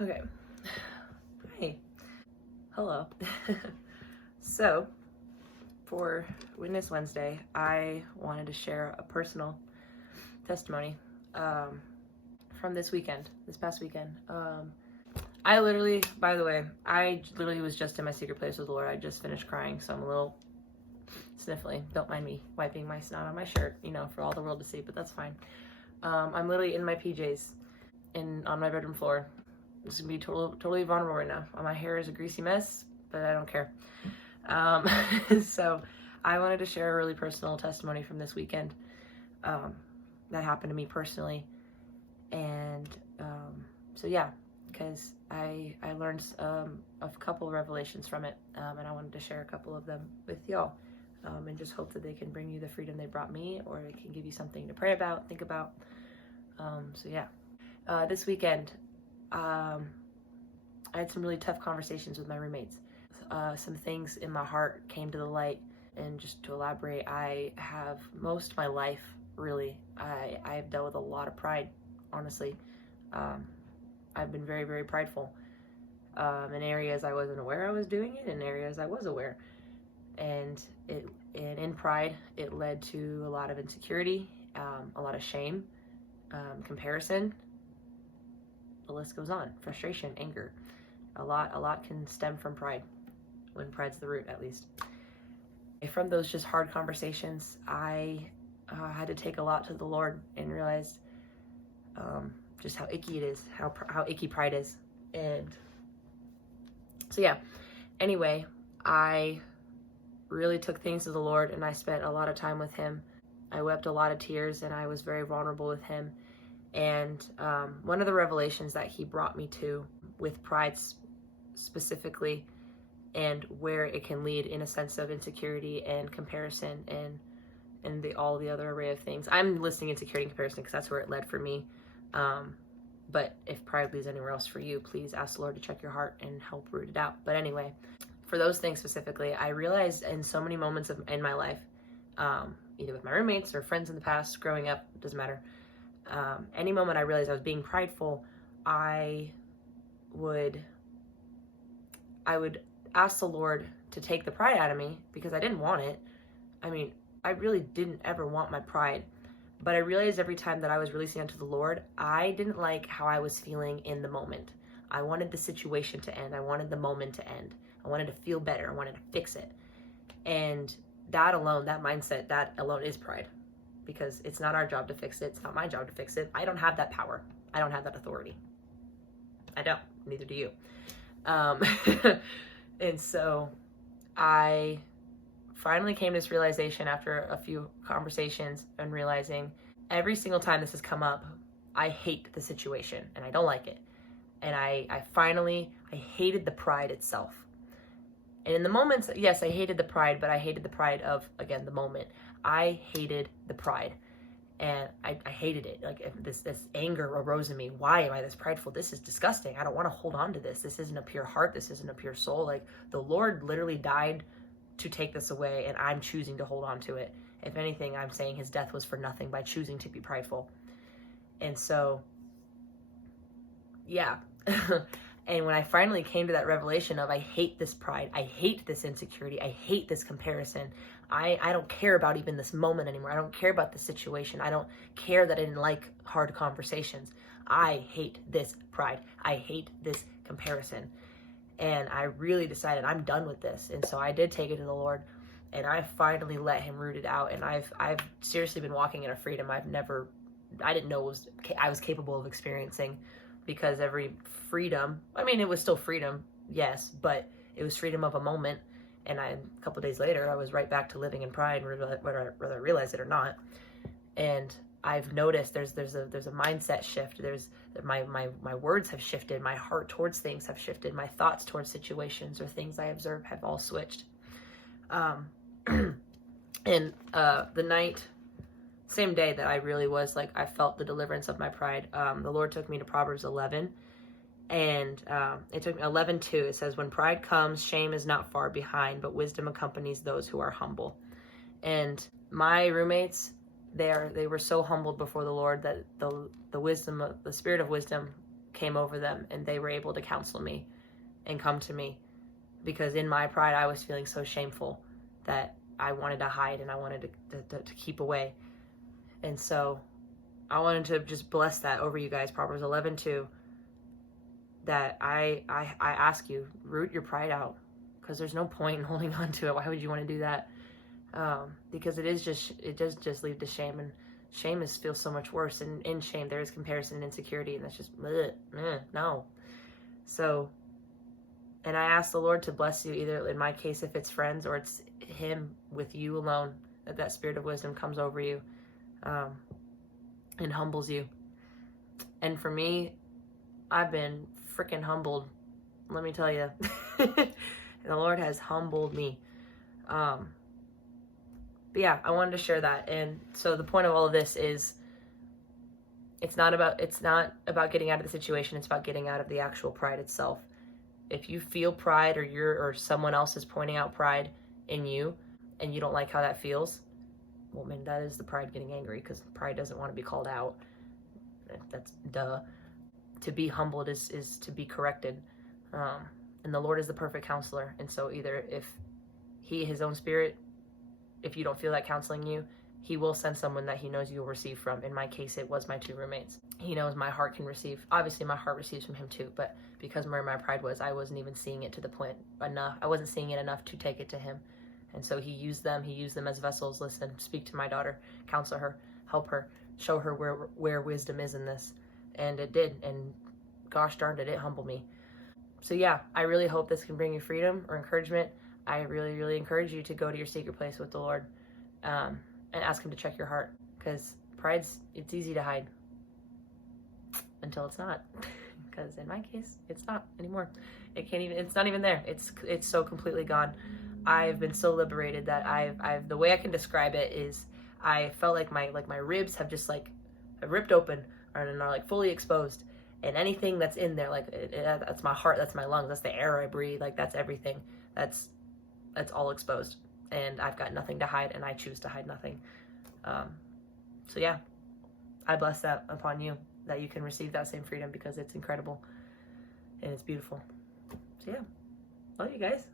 Okay. Hi. Hello. So, for Witness Wednesday, I wanted to share a personal testimony from this past weekend. I literally, by the way, I literally was just in my secret place with the Lord. I just finished crying, so I'm a little sniffly. Don't mind me wiping my snot on my shirt, for all the world to see, but that's fine. I'm literally in my PJs on my bedroom floor. This is gonna be totally vulnerable right now. My hair is a greasy mess, but I don't care. So I wanted to share a really personal testimony from this weekend that happened to me personally. And so yeah, because I learned a couple of revelations from it, and I wanted to share a couple of them with y'all, and just hope that they can bring you the freedom they brought me, or it can give you something to pray about, think about. So yeah, this weekend I had some really tough conversations with my roommates. Some things in my heart came to the light, and just to elaborate, I have most of my life, really, I've dealt with a lot of pride, honestly. I've been very, very prideful. In areas I wasn't aware I was doing it, in areas I was aware. And in pride, it led to a lot of insecurity, a lot of shame, comparison. The list goes on. Frustration, anger. A lot can stem from pride, when pride's the root, at least. From those just hard conversations, I had to take a lot to the Lord and realized just how icky it is, how icky pride is. And so yeah, anyway, I really took things to the Lord, and I spent a lot of time with him. I wept a lot of tears, and I was very vulnerable with him. And one of the revelations that he brought me to with pride specifically, and where it can lead in a sense of insecurity and comparison and all the other array of things. I'm listing insecurity and comparison because that's where it led for me. But if pride leads anywhere else for you, please ask the Lord to check your heart and help root it out. But anyway, for those things specifically, I realized in so many moments in my life, either with my roommates or friends in the past, growing up, doesn't matter. Any moment I realized I was being prideful, I would ask the Lord to take the pride out of me, because I didn't want it. I mean, I really didn't ever want my pride. But I realized every time that I was releasing it to the Lord, I didn't like how I was feeling in the moment. I wanted the situation to end. I wanted the moment to end. I wanted to feel better. I wanted to fix it. And that mindset, that alone is pride, because it's not our job to fix it. It's not my job to fix it. I don't have that power. I don't have that authority. I don't. Neither do you. And so I finally came to this realization after a few conversations, and realizing every single time this has come up, I hate the situation and I don't like it. And I hated the pride itself. And in the moments, yes, I hated the pride, but I hated the pride of, again, the moment. I hated the pride. And I hated it. Like, this anger arose in me. Why am I this prideful? This is disgusting. I don't want to hold on to this. This isn't a pure heart. This isn't a pure soul. Like, the Lord literally died to take this away, and I'm choosing to hold on to it. If anything, I'm saying his death was for nothing by choosing to be prideful. And so, yeah. And when I finally came to that revelation of, I hate this pride, I hate this insecurity, I hate this comparison, I don't care about even this moment anymore. I don't care about the situation. I don't care that I didn't like hard conversations. I hate this pride. I hate this comparison. And I really decided I'm done with this. And so I did take it to the Lord, and I finally let him root it out. And I've seriously been walking in a freedom I didn't know I was capable of experiencing, because every freedom, I mean, it was still freedom, yes, but it was freedom of a moment. And a couple of days later, I was right back to living in pride, whether I realize it or not. And I've noticed there's a mindset shift. There's my words have shifted. My heart towards things have shifted. My thoughts towards situations or things I observe have all switched. And the night, same day that I really was like, I felt the deliverance of my pride, the Lord took me to Proverbs 11. And it took me 11:2. It says, when pride comes, shame is not far behind, but wisdom accompanies those who are humble. And my roommates, they were so humbled before the Lord that the wisdom, the spirit of wisdom came over them and they were able to counsel me and come to me, because in my pride I was feeling so shameful that I wanted to hide and I wanted to keep away. And so I wanted to just bless that over you guys. Proverbs 11:2, that I ask you, root your pride out, because there's no point in holding on to it. Why would you want to do that? Because it does just lead to shame, and shame feels so much worse. And in shame there is comparison and insecurity, and that's just no. So, and I ask the Lord to bless you, either in my case if it's friends or it's Him with you alone, that spirit of wisdom comes over you and humbles you. And for me, I've been freaking humbled, let me tell you. And the Lord has humbled me. But yeah, I wanted to share that. And so the point of all of this is, it's not about getting out of the situation. It's about getting out of the actual pride itself. If you feel pride, or someone else is pointing out pride in you, and you don't like how that feels, well, man, that is the pride getting angry, because pride doesn't want to be called out. That's duh. To be humbled is to be corrected. And the Lord is the perfect counselor. And so either if His own spirit, if you don't feel that counseling you, He will send someone that He knows you will receive from. In my case, it was my 2 roommates. He knows my heart can receive. Obviously, my heart receives from Him too, but because where my pride was, I wasn't even seeing it to the point enough. I wasn't seeing it enough to take it to Him. And so He used them as vessels. Listen, speak to my daughter, counsel her, help her, show her where wisdom is in this. And it did. And gosh darn it humbled me. So yeah, I really hope this can bring you freedom or encouragement. I really, really encourage you to go to your secret place with the Lord and ask Him to check your heart, because it's easy to hide until it's not. Because in my case, it's not anymore. It's not even there. It's so completely gone. I've been so liberated that the way I can describe it is, I felt like my ribs have just have ripped open and are fully exposed. And anything that's in there, that's my heart, that's my lungs, that's the air I breathe, that's everything. That's all exposed. And I've got nothing to hide, and I choose to hide nothing. So yeah, I bless that upon you, that you can receive that same freedom, because it's incredible and it's beautiful. So yeah, love you guys.